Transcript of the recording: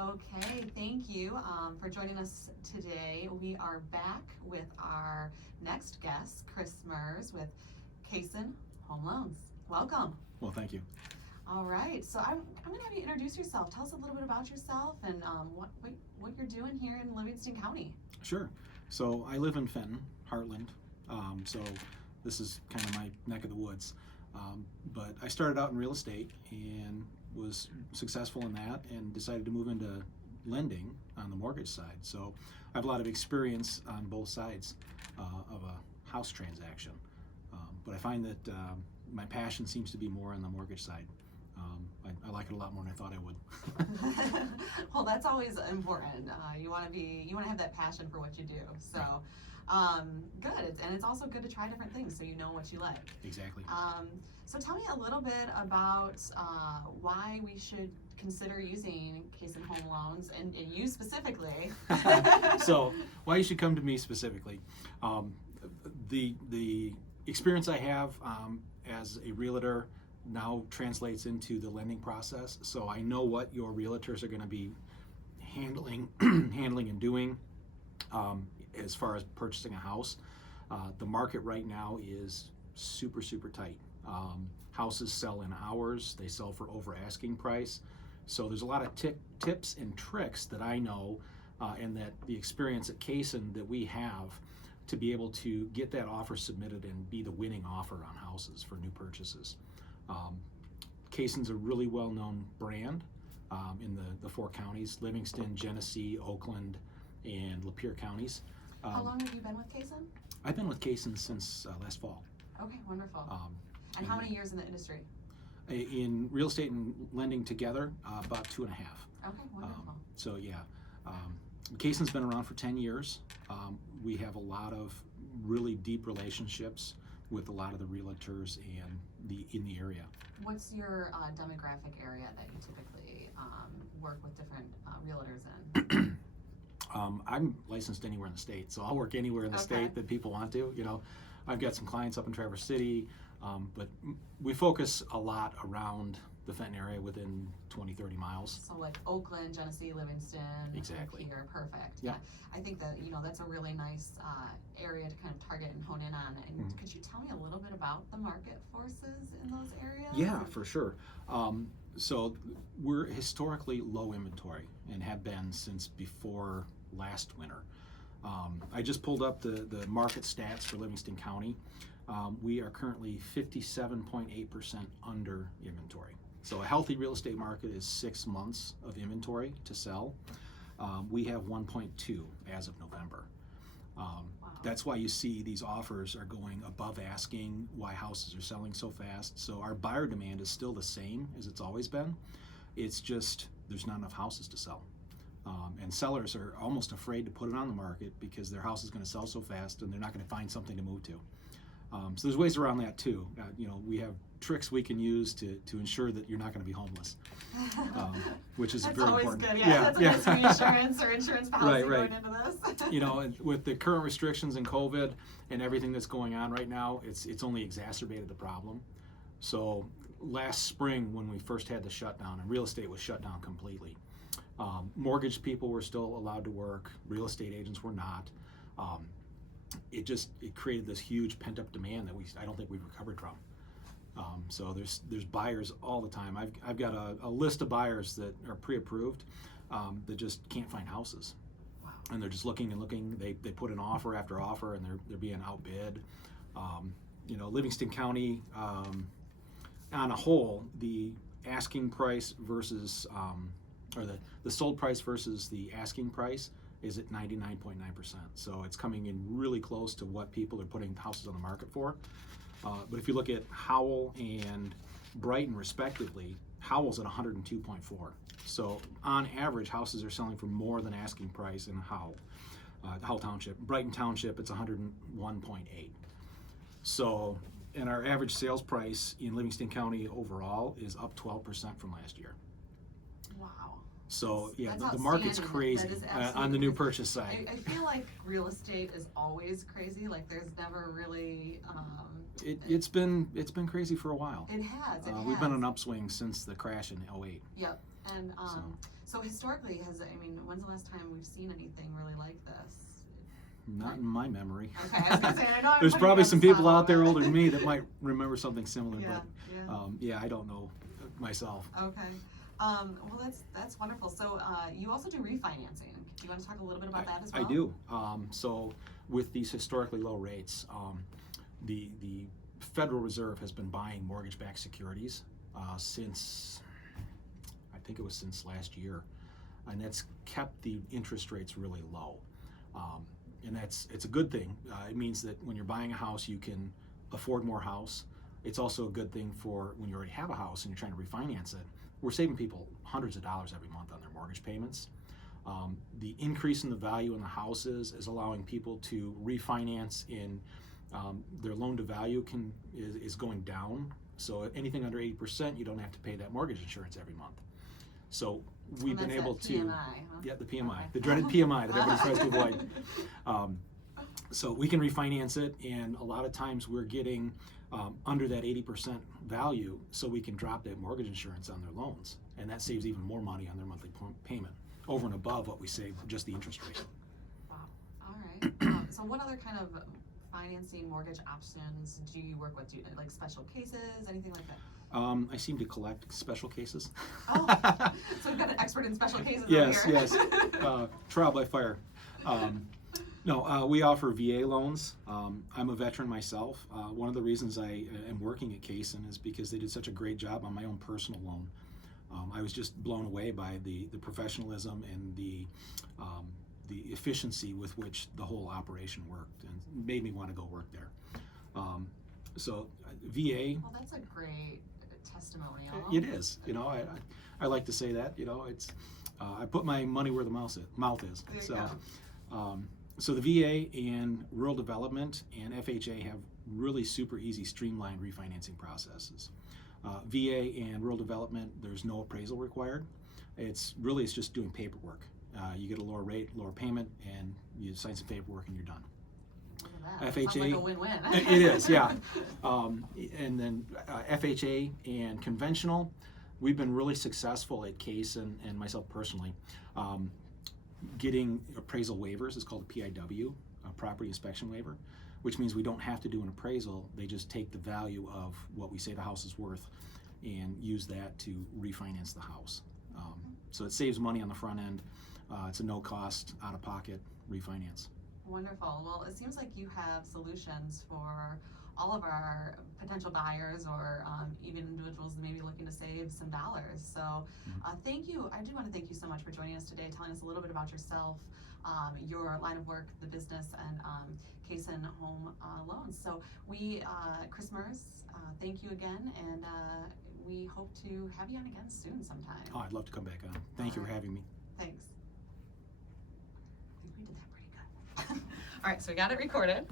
Okay, thank you for joining us today. We are back with our next guest, Chris Merz with Cason Home Loans. Welcome. Well, thank you. All right, so I'm going to have you introduce yourself. Tell us a little bit about yourself and what you're doing here in Livingston County. Sure. So I live in Fenton, Heartland. So this is kind of my neck of the woods. But I started out in real estate and was successful in that and decided to move into lending on the mortgage side. So I have a lot of experience on both sides of a house transaction. But I find that my passion seems to be more on the mortgage side. I like it a lot more than I thought I would. Well, that's always important. You want to have that passion for what you do. So, good. And it's also good to try different things so you know what you like. Exactly. So tell me a little bit about why we should consider using Cason Home Loans and you specifically. So why you should come to me specifically. The experience I have as a realtor now translates into the lending process. So I know what your realtors are going to be handling and doing as far as purchasing a house. The market right now is super tight. Houses sell in hours. They sell for over asking price. So there's a lot of tips and tricks that I know and that the experience at Cason that we have to be able to get that offer submitted and be the winning offer on houses for new purchases. Cason's a really well-known brand in the four counties, Livingston, Genesee, Oakland, and Lapeer counties. How long have you been with Cason? I've been with Cason since last fall. Okay, wonderful. And how many years in the industry? In real estate and lending together, about 2.5. Okay, wonderful. So yeah, Cason's been around for 10 years. We have a lot of really deep relationships with a lot of the realtors and in the area. What's your demographic area that you typically work with different realtors in? I'm licensed anywhere in the state, so I'll work anywhere in the state that people want to. You know, I've got some clients up in Traverse City, but we focus a lot around the Fenton area within 20-30 miles. So like Oakland, Genesee, Livingston, exactly. Here, perfect. Yeah. I think that that's a really nice area to kind of target and hone in on. And could you tell me a little bit about the market forces in those areas? Yeah, for sure. So we're historically low inventory and have been since before last winter. I just pulled up the market stats for Livingston County. We are currently 57.8% under inventory. So a healthy real estate market is 6 months of inventory to sell. We have 1.2 as of November. Wow. That's why you see these offers are going above asking, why houses are selling so fast. So our buyer demand is still the same as it's always been. It's just there's not enough houses to sell. And sellers are almost afraid to put it on the market because their house is going to sell so fast and they're not going to find something to move to. So there's ways around that too. We have tricks we can use to ensure that you're not going to be homeless, which is very important. That's always good. Yeah, that's a nice reinsurance or insurance policy right. going into this. With the current restrictions and COVID and everything that's going on right now, it's only exacerbated the problem. So last spring when we first had the shutdown and real estate was shut down completely, mortgage people were still allowed to work, real estate agents were not. It created this huge pent-up demand that I don't think we've recovered from. So there's buyers all the time. I've got a list of buyers that are pre-approved that just can't find houses. Wow. And they're just looking and looking. They put an offer after offer and they're being outbid. Livingston County on a whole, the asking price versus or the sold price versus the asking price is at 99.9%. So it's coming in really close to what people are putting houses on the market for. But if you look at Howell and Brighton respectively, Howell's at 102.4. So on average, houses are selling for more than asking price in Howell Township. Brighton Township, it's 101.8. So, and our average sales price in Livingston County overall is up 12% from last year. Wow. So yeah, That's the market's outstanding. crazy That is on the absolutely new crazy. purchase side. I feel like real estate is always crazy. Like there's never really. It's been crazy for a while. It has. It has. We've been on an upswing since the crash in '08. Yep. And so historically, when's the last time we've seen anything really like this? Not in my memory. Okay, I was gonna say, I know I'm There's putting probably you on some the spot people a out there little older bit. than me that might remember something similar, Yeah, but yeah. I don't know myself. Okay. Well, that's wonderful. So you also do refinancing. Do you want to talk a little bit about that as well? I do. So with these historically low rates, the Federal Reserve has been buying mortgage-backed securities since, I think it was since last year, and that's kept the interest rates really low. And it's a good thing. It means that when you're buying a house, you can afford more house. It's also a good thing for when you already have a house and you're trying to refinance it. We're saving people hundreds of dollars every month on their mortgage payments. The increase in the value in the houses is allowing people to refinance in their loan to value is going down. So anything under 80%, you don't have to pay that mortgage insurance every month. So we've been able to, PMI, huh? yeah, the PMI, Okay. the dreaded PMI that everybody tries to avoid. So we can refinance it, and a lot of times we're getting under that 80% value, so we can drop that mortgage insurance on their loans, and that saves even more money on their monthly payment, over and above what we save just the interest rate. Wow. All right. So what other kind of financing mortgage options do you work with? Do you like special cases, anything like that? I seem to collect special cases. Oh, so we've got an expert in special cases Yes, over here. yes. Trial by fire. No, we offer VA loans. I'm a veteran myself. One of the reasons I am working at Cason is because they did such a great job on my own personal loan. I was just blown away by the professionalism and the efficiency with which the whole operation worked, and made me want to go work there. So VA. Well, that's a great testimonial. It is. I like to say that. It's I put my money where the mouth is. There you So. go. So the VA and rural development and FHA have really super easy, streamlined refinancing processes. VA and rural development, there's no appraisal required. It's just doing paperwork. You get a lower rate, lower payment, and you sign some paperwork and you're done. Look at that. FHA, Sounds like a win-win. it is, yeah. And then FHA and conventional, we've been really successful at Cason and myself personally. Getting appraisal waivers is called a PIW, a property inspection waiver, which means we don't have to do an appraisal. They just take the value of what we say the house is worth and use that to refinance the house. So it saves money on the front end. It's a no-cost, out-of-pocket refinance. Wonderful. Well, it seems like you have solutions for all of our potential buyers or even individuals that may be looking to save some dollars. So thank you. I do want to thank you so much for joining us today, telling us a little bit about yourself, your line of work, the business, and Cason Home Loans. So we, Chris Merz, thank you again, and we hope to have you on again soon sometime. Oh, I'd love to come back on. Thank you for having me. Thanks. I think we did that pretty good. All right, so we got it recorded.